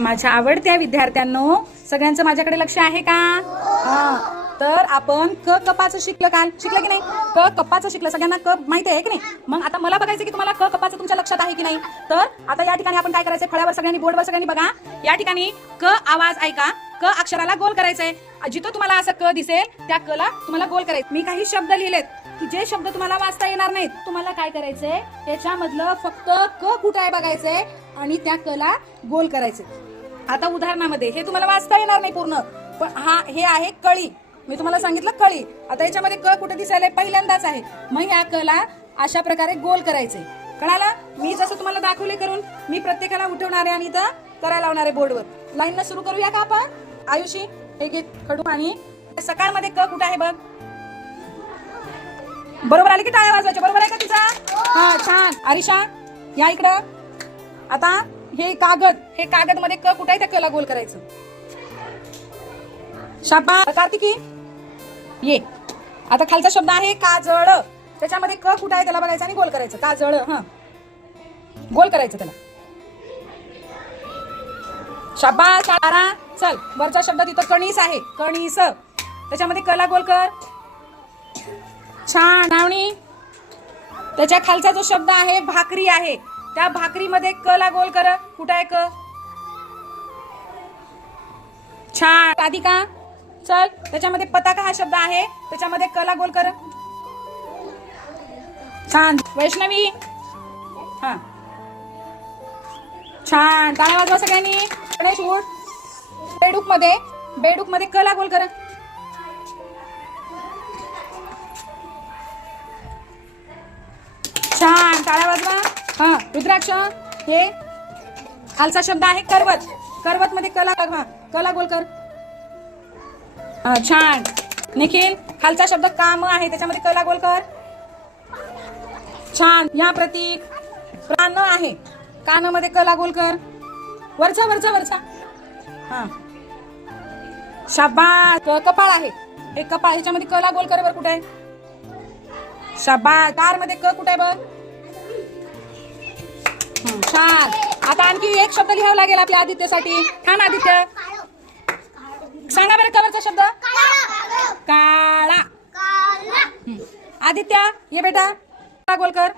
माझ्या आवडत्या विद्यार्थ्यांनो सगळ्यांचं माझ्याकडे लक्ष आहे का? तर आपण क कपाचं शिकलं काल. शिकलं की नाही? क कपाचं शिकलं. सगळ्यांना क माहिती आहे की नाही? मग आता मला बघायचं की तुम्हाला क कपाचं तुमच्या लक्षात आहे की नाही? तर आता या ठिकाणी आपण काय करायचं फळ्यावर सगळ्यांनी बोर्डवर सगळ्यांनी बघा. या ठिकाणी क आवाज ऐका. क अक्षराला गोल करायचंय. जिथं तुम्हाला असं क दिसेल त्या क ला तुम्हाला गोल करायचं. मी काही शब्द लिहिलेत की जे शब्द तुम्हाला वाचता येणार नाहीत तुम्हाला काय करायचंय? त्याच्यामधलं फक्त क कुठं आहे बघायचंय? आणि त्या कला गोल करायचे आता उदाहरणामध्ये हे तुम्हाला वाचता येणार नाही पूर्ण. पण हा हे आहे कळी. मी तुम्हाला सांगितलं कळी. आता याच्यामध्ये क कुठे दिसायला पहिल्यांदाच आहे. मग या कला अशा प्रकारे गोल करायचे. कळाला? मी जसं तुम्हाला दाखवले करून मी प्रत्येकाला उठवणार आहे आणि इथं करायला लावणार आहे बोर्डवर. लाईन सुरू करूया का आपण? आयुषी हे घे खडू आणि सकाळमध्ये क कुठं आहे बघ? बरोबर आली की टाळ्या वाजवायच्या? बरोबर आहे का तिचा? हा छान. अरिशा या इकडं. आता हे कागद हे कागदमध्ये क कुठे आहे त्या कला गोल करायचं? शापा कार्तिकी ये. आता खालचा शब्द आहे काजळ. त्याच्यामध्ये क कुठं आहे त्याला बघायचं आणि गोल करायचं. काजळ हा. गोल करायचं त्याला. शाबा सारा चल. वरचा शब्द तिथं कणीस आहे. कणीस. त्याच्यामध्ये कला गोल कर. छान. नावणी. त्याच्या खालचा जो शब्द आहे भाकरी आहे. त्या भाकरीमध्ये क ला गोल कर. कुठं आहे क? छान. राधिका चल. त्याच्यामध्ये पताका हा शब्द आहे. त्याच्यामध्ये क ला गोल कर. छान. वैष्णवी. हा. छान. टाळ्या वाजवा सगळ्यांनी. गणेश उठ. बेडूकमध्ये बेडूकमध्ये क ला गोल कर. छान. टाळा वाजवा. हा रुद्राक्ष हे खालचा शब्द आहे करवत. करवत मध्ये कला हा. कला गोल कर. छान. निखिल खालचा शब्द काम आहे त्याच्यामध्ये कला गोल कर. छान. या प्रतीक प्राण आहे. कानामध्ये कला गोल कर. वरचा वरचा वरचा. हा. शाबा कपाळ आहे. हे कपाळ ह्याच्यामध्ये कला गोल कर बर कुठे आहे? शाबा कारमध्ये क कुठे आहे बघ? छान. आता आणखी एक शब्द लिहावा लागेल आपल्या आदित्यसाठी. छान आदित्य. सांगा बरं कवरचा शब्द. काळा. आदित्य ये बेटा. गोलकर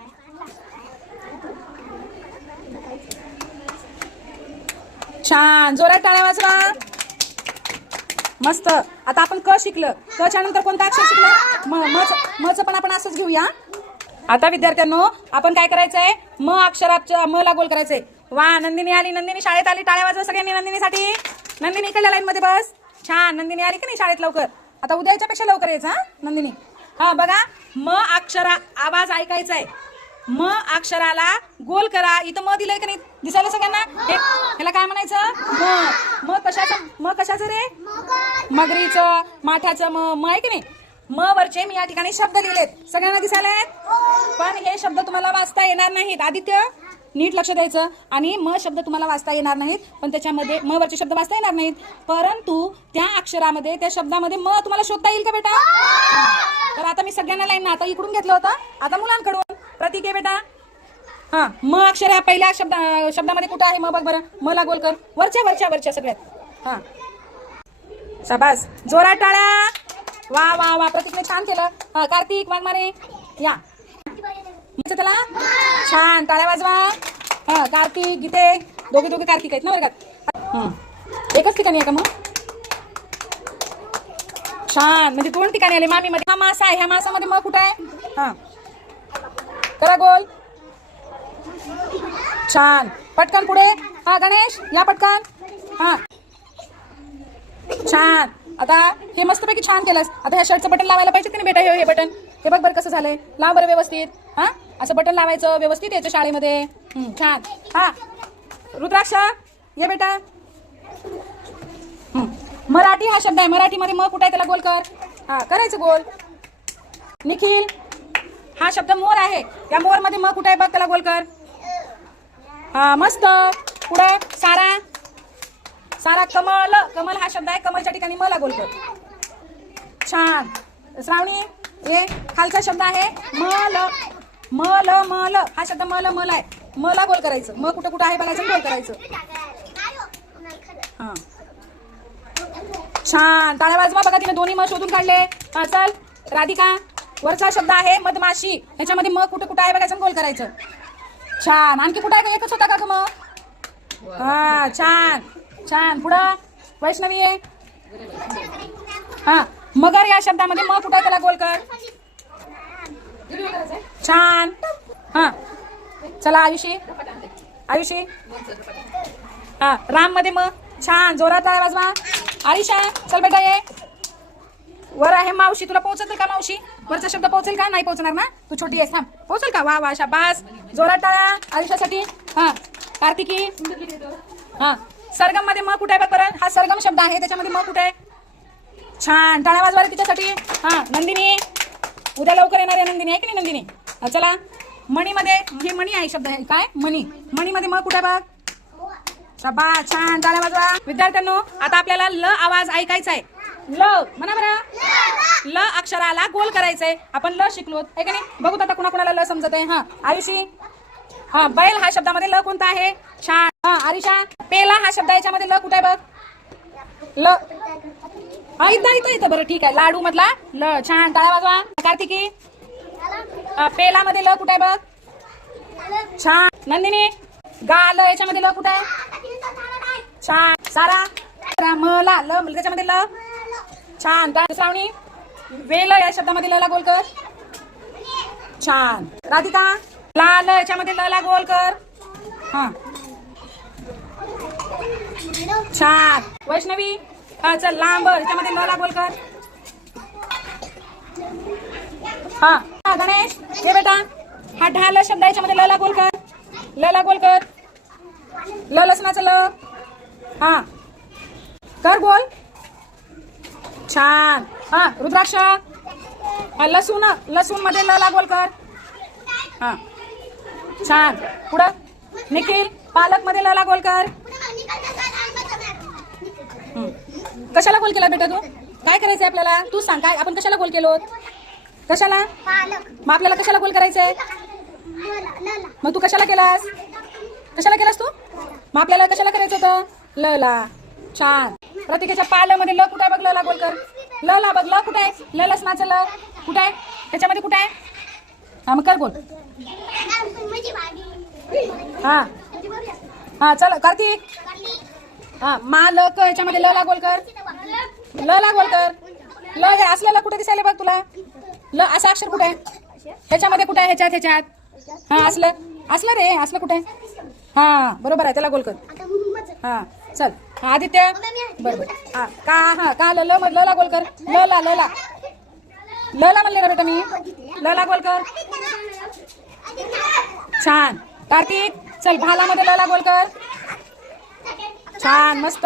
छान. जोरात टाळ्या वाजवा. मस्त. आता आपण क शिकलं. क च्या नंतर कोणता अक्षर शिकलं? म मच मच पण आपण असंच घेऊया. आता विद्यार्थ्यांनो आपण काय करायचंय? म अक्षराच्या म ला गोल करायचंय. वा नंदिनी आली नंदिनी शाळेत आली. टाळ्या वाजवा सगळ्यांनी नंदिनीसाठी. नंदिनी इकडल्या लाईन मध्ये बस. छान नंदिनी आली की नाही शाळेत लवकर? आता उद्याच्या पेक्षा लवकर यायचं हा नंदिनी? हा बघा म अक्षरा आवाज ऐकायचा आहे म अक्षराला गोल करा. इथं म दिलंय का नाही? दिसायला सगळ्यांना? ह्याला काय म्हणायचं? म. म कशाचं म कशाचं रे? मगरीचं माठाचं म म आहे की नाही? म वरचे मी या ठिकाणी शब्द लिहिलेत. सगळ्यांना दिसायला आहेत पण हे शब्द तुम्हाला वाचता येणार नाहीत. आदित्य नीट लक्ष द्यायचं. आणि म शब्द तुम्हाला वाचता येणार नाहीत. पण त्याच्यामध्ये म वरचे शब्द वाचता येणार नाहीत. परंतु त्या अक्षरामध्ये त्या शब्दामध्ये म तुम्हाला शोधता येईल का बेटा? तर आता मी सगळ्यांना लाईन आता इकडून घेतलं होतं. आता मुलांकडून. प्रतीक आहे बेटा. हा म अक्षर या पहिल्या शब्द शब्दामध्ये कुठं आहे? म बघ बरं. मला गोल कर. वरच्या वरच्या वरच्या सगळ्यात. हा. शाबास. जोरा टाळा. वा वा वा. प्रतीकने छान केलं. हा कार्तिक वाघमारे या. त्याला? छान. टाळ्या वाजवा. हा कार्तिक गीते. दोघे दोघे कार्तिक आहेत ना वर्गात? हं. एकच ठिकाणी आहे का मग? छान. म्हणजे दोन ठिकाणी आले मामी मध्ये हा मासा आहे. ह्या मासामध्ये मग कुठं आहे? हा. करा गोल. छान. पटकन पुढे. हा गणेश या पटकन. हा. छान. आता हे मस्तपैकी छान केलंस. आता ह्या शर्टचं बटन लावायला पाहिजे की नाही बेटा? हे हे बटन हे बघ बरं कसं झालंय. लाव बरं व्यवस्थित. हा? असं बटन लावायचं व्यवस्थित यायचं शाळेमध्ये. छान. हा. रुद्राक्ष ये बेटा. मराठी हा शब्द आहे. मराठीमध्ये मग कुठे आहे त्याला गोल कर. हा करायचं गोल. निखिल हा शब्द मोर आहे. त्या मोरमध्ये म मग कुठे आहे बघ त्याला गोल कर. हा मस्त. पुढं सारा. सारा कमल कमल हा शब्द आहे कमलच्या ठिकाणी मला गोल कर. छान. श्रावणी हे खालचा शब्द आहे मल मल मल. हा शब्द मल मल आहे. मला गोल करायचं. मग कुठं कुठं आहे बघायचं गोल करायचं. छान. टाळ्या वाजवा बघा तिने दोन्ही म शोधून काढले. चल. राधिका वरचा शब्द आहे मधमाशी. ह्याच्यामध्ये म कुठं कुठं आहे बघायचं गोल करायचं. छान. आणखी कुठं आहे का? एकच होता का मग हा छान. छान. पुढं? वैष्णवी आहे हा. मगर या शब्दामध्ये म कुठं आहे त्याला गोल कर? छान. हा. चला आयुषी. आयुषी. हा. राममध्ये मग छान. जोरात आहे वाजवा. आयुषा चल बेटा ये वर आहे मावशी. तुला पोहोचत का मावशी? वरचा शब्द पोहोचेल का? नाही पोहोचणार ना? तू छोटी आहेस थांब. पोहोचेल का? वा वा शाबास. जोरात टाळा. आयुष्यासाठी हा. कार्तिकी. हा. सरगममध्ये मग कुठे आहे परत बरं? हा सरगम शब्द आहे त्याच्यामध्ये मग कुठे आहे? छान. टाळ्या वाजवा तिच्यासाठी हा नंदिनी. उद्या लवकर येणार आहे नंदिनी आहे की नाही नंदिनी? चला. मणीमध्ये हे मणी आहे शब्द आहे. काय? मणी. मणीमध्ये मग कुठे बघ? सबा छान. टाळ्या वाजवा विद्यार्थ्यांनो आता आपल्याला ल आवाज ऐकायचा आहे ल. म्हणा बरं. ल अक्षराला गोल करायचंय. आपण ल शिकलो. आहे का नाही? बघू आता कुणाकुणाला ल समजत आहे हा आयुषी. हा बैल हा शब्दामध्ये ल कोणता आहे? छान. हा आरिषा पेला हा शब्द याच्यामध्ये ल कुठे आहे बघ? ल. हा इथं इथं इथं. बरं ठीक आहे. लाडू मधला ल. छान. टाळ्या वाजवा. कार्तिकी? पेला मध्ये ल कुठे आहे बघ? छान. नंदिनी? गा ल याच्यामध्ये ल कुठे आहे? छान. सारा? मला ल त्याच्यामध्ये ल. छान. श्रावणी? वेल या शब्दामध्ये ल ला गोल कर. छान. राधिका? ला ल याच्यामध्ये ल ला गोल कर. हा. छान वैष्णवी हा चल लांब याच्यामध्ये लला ला कर. हा. गणेश हे बेटा. हा ढाल शब्द याच्यामध्ये ल ला कर. ल ला कर. ल लसणाचं ल. हा. कर गोल छान. हा रुद्राक्ष. हा लसूण लसूणमध्ये ल ला कर. हा. छान. पुढं. निखिल पालकमध्ये ल ला कर. कशाला गोल केला बेटा तू? काय करायचंय आपल्याला? तू सांग काय? आपण कशाला गोल केलो? कशाला? मग आपल्याला कशाला गोल करायचंय? मग तू कशाला केलास? कशाला केलास तू? मग आपल्याला कशाला करायचं होतं? ल ला छान. प्रत्येकाच्या पाल्यामध्ये ल कुठे आहे बघ ल ला गोल कर ल ला बघ ल कुठे आहे? ल लसणाचं ल. कुठे आहे? त्याच्यामध्ये कुठे आहे? हा मग कर गोल हा. हा चल कार्तिक. हा मा ल क याच्यामध्ये ल ला गोल कर. ल ला गोल कर. ल हे असलेला कुठे दिसायला बघ तुला? ल असं अक्षर कुठे? आहे ह्याच्यामध्ये कुठे आहे? ह्याच्यात ह्याच्यात. हा असलं. असलं रे असलं कुठे? हा बरोबर आहे त्याला गोल कर. हा चल. हा आदित्य. बरोबर. हा का हा का ल ल ल ला गोल कर. ल ला ल ला. ल ला म्हणले ना बेटा मी. ल ला गोल कर छान. कार्तिक चल भालामध्ये ल ला गोल कर. छान मस्त.